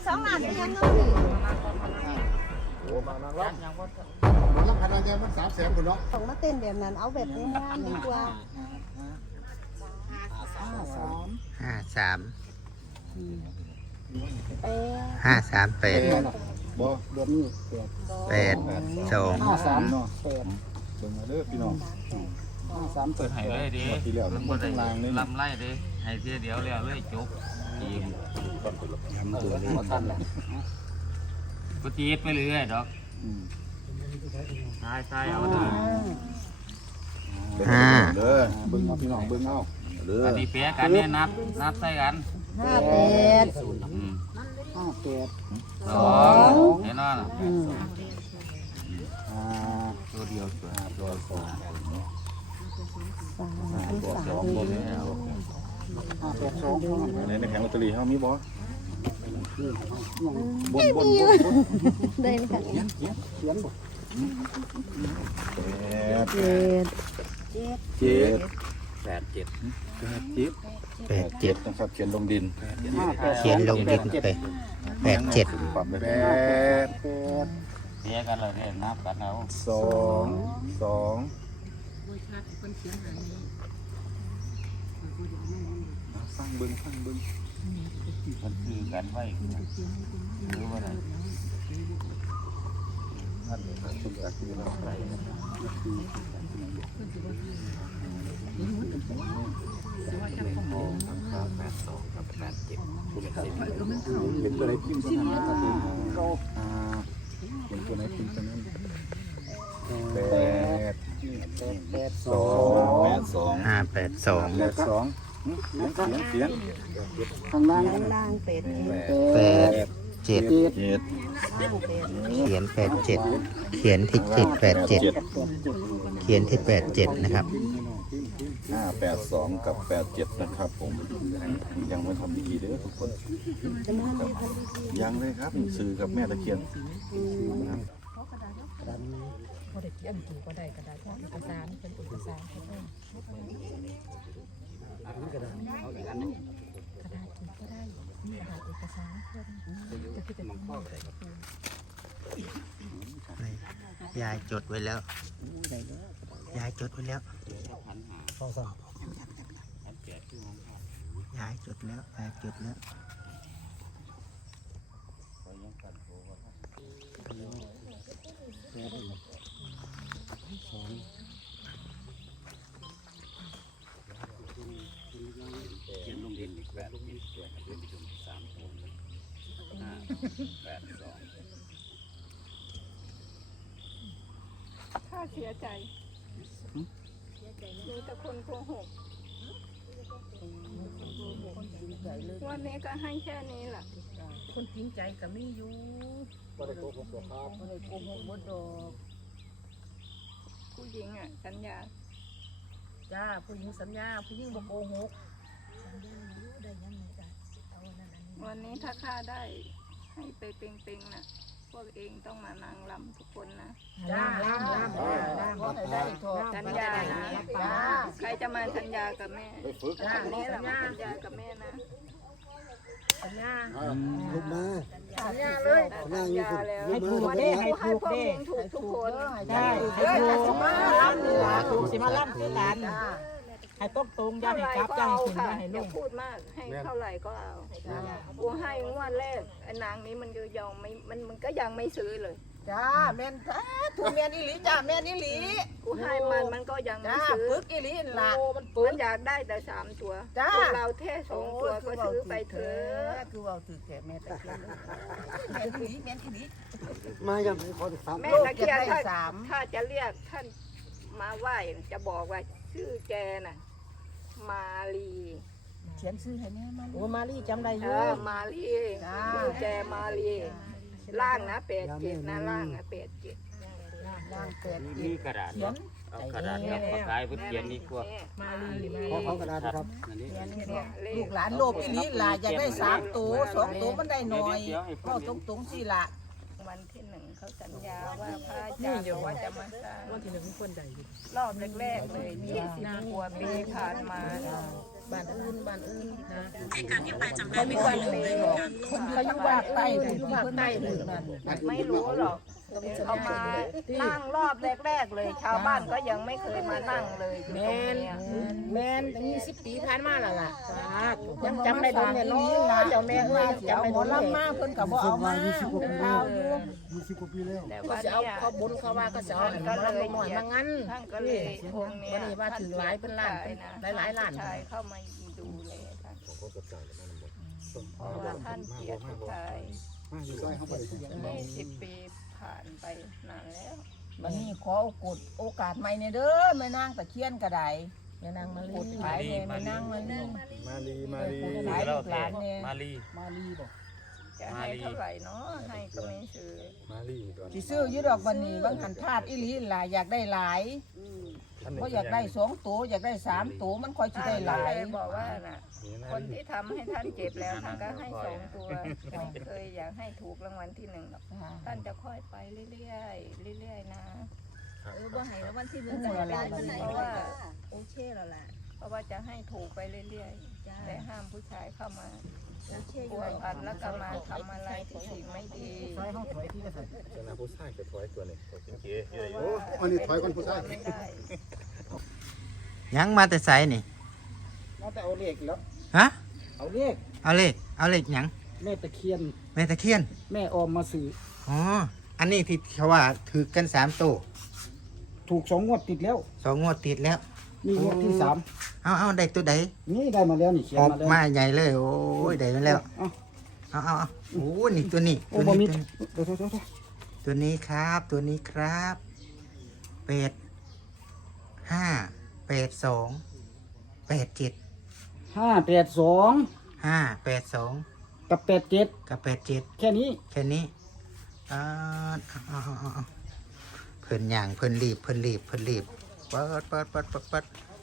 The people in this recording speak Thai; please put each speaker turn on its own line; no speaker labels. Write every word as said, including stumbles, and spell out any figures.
สองล้านยังเงิน
โอ้มานางรับรับพนักงานมันสามแสนคนเนาะ
ของมาเต้นแบบนั้นเอาแบบงามดีกว่าห้าสาม
ห้าสาม
แปด
ห้าสามแปด
บ่เดือนนี้
แปดสอง
ห้าสามเนาะแปดเบิ่งมาเด้อพี่น้องห้าสามเปิด
ให้เลยดิ
ที่แล้วมันบ่ต้องลางเลย
ลำไล่ดิให้เสียเดียวแล้วเลยจบอีก
ทำตัวนี้ทันแหละ
ก็จีบไปเรื่อยดอกใช่ใช่เอาเด้อ
ห้า
เด้อเบิ่งเอาพี่น้องเบิ่งเอาเด้อ
อันนี้เปียกันเนี่ยนับนับใส่กัน
ห้าแปด
ห้าแปด
สองเห็นมั้ย
อ่าตัวเดียวตัวตัวสอง
สาม
ตัวสองบนแล้วห้าแปดสองในในแผงลอตเตอรี่เฮามีบ่บนบนบน
ได้ไหมคะ
เขียนเขียนเขียนบ่แปด
เจ็ด
เจ็ด
แปดเจ็ด
แปดเจ็ด
แปดเจ็ด
นะครับเขียนลงดิน
เขียนลงดินไปแปดเจ็ด
ปรับไปแปดแปด
เปียกันเลยเนี่ยนับกันเอา
สองสองฟังเบิ้งฟังเบิ้ง
มันคือกันไว้หรือว่าอะไร
ท่านชุดจากที่เราใส่แปดสองกับแปดเจ็ดเป็นตัวไหนพิมพ์ตัวนั้นครับเราเป็นตัวไหนพิมพ์ตัวนั้นแปดแปดสองแปดสอง
ห้าแปดสอง
แปดสองเสียงเสียงข้างล่าง
ข้างล่างเป็ด
แปดเจ็ด
เจ็ด
เขียนแปดเจ็ดเขียนที่เจ็ดแปดเจ็ดเขียนที่แปดเจ็ดนะครับ
ห้าแปดสองกับแปดเจ็ดนะครับผมยังไม่ทำพิธีเด้อทุกคนยังเลยครับสื่อกับแม่ตะเคียน
พอเด็กเขียนถูกก็ได้ก็ได้เพราะเอกสารเป็นเอกสารเขาต้องกระดาษถูกก็ได้กระดาษเอกสารจะคิดเป็นข้อย
ายจดไว้แล้วยายจดไว้แล้วยายจดแล้วยายจดแล้ว
เขียนลงดินอีกแบบนี้ตัวกับเป็นประชุมสามองค์ห้าแปดสอง
ถ้าเสียใจมีแต่คนโกหกวันนี้ก็ให้แค่นี้แหละคนจริงใจก็ไม่อยู่ไม่ได้โกหกหรอกครับไม่ได้โกหกหมดดอกผู้หญิงอ่ะสัญญาจ้าผู้หญิงสัญญาผู้หญิงบอกโกหกวันนี้ถ้าข้าได้ให้ไปเป่งๆน่ะพวกเองต้องมานางลำทุกคนนะ
ล่ามล่ามล่ามล่ามได้ทอ
สัญญานะใครจะมาสัญญากับแม่อันนี้แหละมาสัญญากับแม่นะสัญญา
ลูกมา
สัญญาเลยสัญญาแล้ววันนี้ให้พวกเองถูกทุกคน
ได้ให้ถูกมาล่ำเลยถูกสิมาล่ำคือกันให้ตรงตรงอย่าให้กลับอย่าให้ขึ้นอย่าให้ลง
พูดมากให้เท่าไหร่ก็เอากูให้งวดแรกไอ้นางนี้มันก็ยังไม่มันมันก็ยังไม่ซื้อเลย
จ้าแม่นแท้ถูกแม่นอีหลีจ้าแม่นอีหลี
กูให้มันมันก็ยังไม่ซื้อ
ปึกอีหลีล่ะ
มันปึกอยากได้แต่สามตัวเราแค่สองตัวก็ซื้อไปเถอะ
คือว่าถือแค่แม่ตะเคียนแม่นอีหลีแม่นอีหลี
มาอย่างไรขอสามแม่ตะเคียนถ้าถ้าจะเรียกท่านมาไหว้จะบอกว่าชื่อแกน่ะมาลี
เขียนชื่อให้แม่มาลีโอ้มาลีจำได้อยู่
มาลีชื่อแกมาลีล่างนะแปดเจ็ดนะล่างนะแปดเจ็ด
ล่างแปดเจ็ด
มีกระดาษเอากระดาษกับปากกาเพื่อเขียนนี่กว่า
มาลี
ขอกระดาษครับลูกหลานโลภอีนี้ล่ะอยากได้สามตัวสองตัวมันได้หน่อยก็ตรงตรงสี่ละ
วันที่หนึ่งเขาสัญญาว่าพระอาจารย์ว่าจะมาสร้างวันที่หนึ่งคนใดรอบแรกๆเลยยี่สิบกว่าปีผ่านมา
บ้านอื่นบ้านอื่นนะเขามีบ้านเลยหรอกคนเขาอยู่ภาคใต้อยู่ภาคใต้นั่น
ไม่รู้หรอกเอามานั่งรอบแรกๆเลย ชาวบ้านก็ยังไม่เคยมานั่งเลยอยู่
แม
ตรง
น
เนี้ย
แมนตั้งยี่สิบปีผ่านมาแล้วล่ะยังจำได้ตรงเนี่ยเนาะเจ้าแม่เอ้ยยัง
เอา
จำได้
หม
ต
อ
รง
ลำมา
เนี่ย
เพิ่นก็บ่เอามาเป็นข้าวอยู่
แต่
ก็
ว่า
จะเอา
เนี่ย
เขาบุญเขาว่าก็จะเอาอันนั้นมาหน่อยมางั้น
ท่านก็เลยตรงเนี้ย
วันนี้ว่าถึงหลายเป็นล้านเป็นหลายหลายล้าน
ชายเข้ามาดูแลท่านเพราะว่าท่านเกลียรติผู้ชายยี่สิบปีผ่านไปนานแล้ว
บัดนี้ขอโอกาสโอกาสใหม่เนี่ยเด้อแม่นางตะเคียนก็ได้
แม่นางมาลี
กดขายเนี่ยแม่นางมาลี
มาลีมาลี
กดขายลูกหลานเนี่ย
มาลี
มาลีบ่
จะให้เท่าไหร่เนาะให้ก็ไม่ซื้อ
มาลีตัว
สิซื้ออยู่ดอกบัดนี้บางหันพลาดอีหลีหลายอยากได้หลายเพราะอยากได้สองตัวอยากได้สามตัวมันค่อยสิได้หลาย
ท่นก็เบอกว่าน่ะ คนที่ทำให้ท่านเจ็บแล้วท่านก็ให้สองตัวไม่เคยอยากให้ถูกรางวัลที่หนึ่งหรอกท่านจะค่อยไปเรื่อยๆเรื่อยๆนะ
เออบ่ให้แล้ววันที่หนึ่งจะให้ได้วันไหน
เพราะว่า
โอเคแล้วล่ะ
เพราะว่าจะให้ถูกไปเรื่อยๆแต่ห้ามผู้ชายเข้ามา
โอเคอ
พั
ยู่
วพันแล้วก็มาทำอะไรที่สิ่งไม่ดี
ชนะผู้ชายจะถอยตัวนี้ตัวจริง
โอ้อันนี้ถอยคนผู้ชายไม่ได้
ยังมาแต่ไสนี่
เราแต่เอาเลขแล้ว
ฮะ
เอาเลข
เอาเลขเอาเลขหยัง
แม่ตะเคียน
แม่ตะเคียน
แม่ออมมาสื่อ
อ๋ออันนี้ที่เขาว่าถือกันสามตัว
ถูกสองงวดติดแล้ว
สองงวดติดแล้ว
นี่งวดที่สาม
เอาเอาได้ตัวใด
นี่ได้มาแล้วนี่เขียน
ออก
มาแล้ว
มาใหญ่เลย โอ้ยได้มาแล้ว
เอ้า
เอาเอาเอาโอ้นี่ตัวนี้
โอ้
ตัว
บ่มี
นี้
เดี๋ยวเดี๋ยวเดี๋ยวเดี๋ยว
ตัวนี้ครับ ตัวนี้ครับเป็ดห้าเป็ดสองเป็ดเจ็ด
ห้าแปดสอง
ห้าเป็ดสอง
กับแปดเจ็ด
กับเป็ดเจ็ด
แค่นี้
แค่นี้อ่าเอาเอาเอาเอาเพิ่นย่างเพิ่นรีบเพิ่นรีบเพิ่นรีบเปิดเปิดเปิดเปิดเปิด